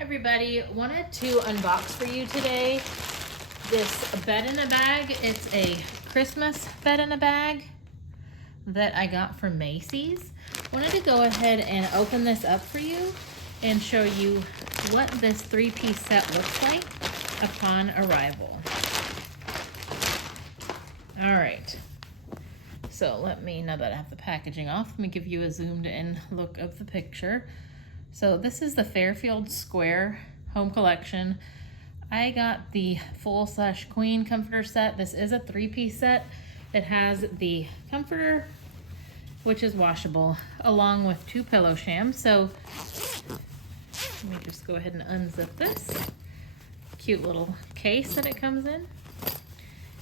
Everybody, wanted to unbox for you today this bed in a bag. It's a Christmas bed in a bag that I got from Macy's. Wanted to go ahead and open this up for you and show you what this three-piece set looks like upon arrival. All right, so now that I have the packaging off, let me give you a zoomed in look of the picture. So this is the Fairfield Square Home Collection. I got the full/queen comforter set. This is a three-piece set. It has the comforter, which is washable, along with two pillow shams. So let me just go ahead and unzip this. Cute little case that it comes in.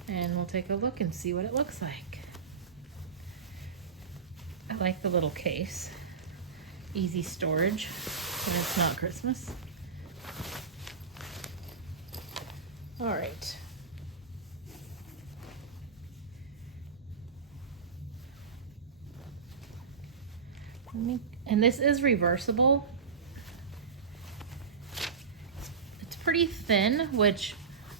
And we'll take a look and see what it looks like. I like the little case. Easy storage when it's not Christmas. All right. And this is reversible. It's pretty thin, which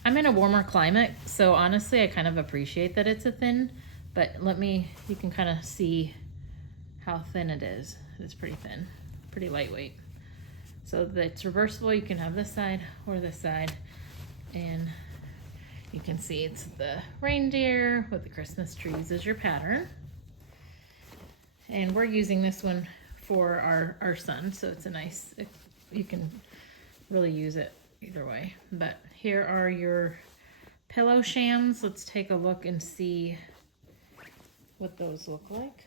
I'm in a warmer climate, so honestly I kind of appreciate that it's a thin, but you can kind of see how thin it is. It's pretty thin, pretty lightweight. So it's reversible. You can have this side or this side, and you can see it's the reindeer with the Christmas trees as your pattern. And we're using this one for our son, so it's you can really use it either way. But here are your pillow shams. Let's take a look and see what those look like.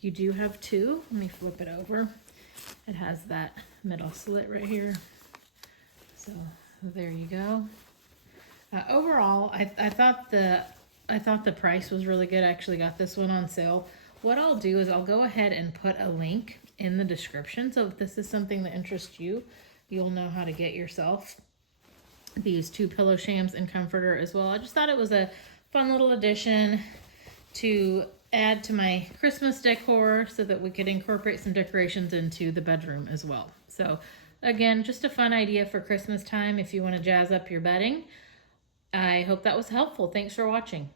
You do have two. Let me flip it over. It has that middle slit right here. So there you go. Overall, I thought the price was really good. I actually got this one on sale. What I'll do is I'll go ahead and put a link in the description. So if this is something that interests you, you'll know how to get yourself these two pillow shams and comforter as well. I just thought it was a fun little addition to add to my Christmas decor so that we could incorporate some decorations into the bedroom as well. So again, just a fun idea for Christmas time if you want to jazz up your bedding. I hope that was helpful. Thanks for watching.